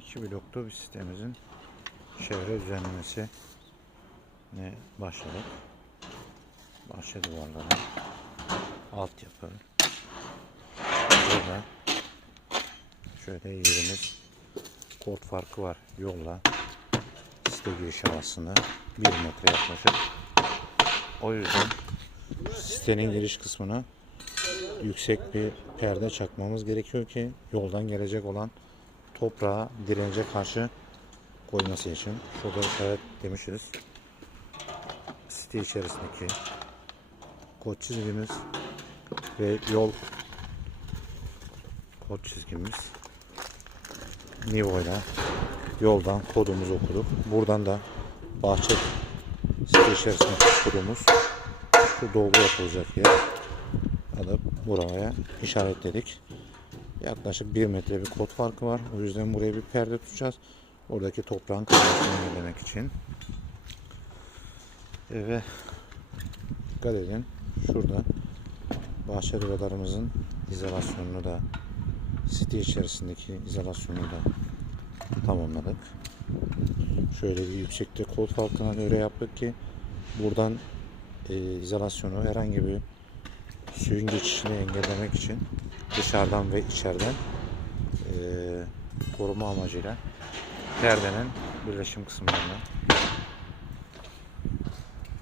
İki bloklu bir sitemizin çevre düzenlemesi ne başladık. Bahçe duvarları, altyapı, burada şöyle yerimiz kod farkı var yolla site giriş havasında 1 metre yaklaşık. O yüzden sitenin giriş kısmına yüksek bir perde çakmamız gerekiyor ki yoldan gelecek olan toprağa dirence karşı koyması için. Şurada işaret demişiz. Site içerisindeki kod çizgimiz ve yol kod çizgimiz Nivo'yla yoldan kodumuzu okuduk. Buradan da bahçe site içerisindeki kodumuz şu dolgu yapılacak yer alıp buraya işaretledik. Yaklaşık 1 metre bir kod farkı var. O yüzden buraya bir perde tutacağız. Oradaki toprağın kaymasını engellemek için. Ve dikkat edin. Şurada bahçe duvarlarımızın izolasyonunu da site içerisindeki izolasyonunu da tamamladık. Şöyle bir yüksekte kod farkına göre yaptık ki buradan e, izolasyonu herhangi bir suyun geçişini engellemek için dışarıdan ve içeriden e, koruma amacıyla perdenin birleşim kısımlarını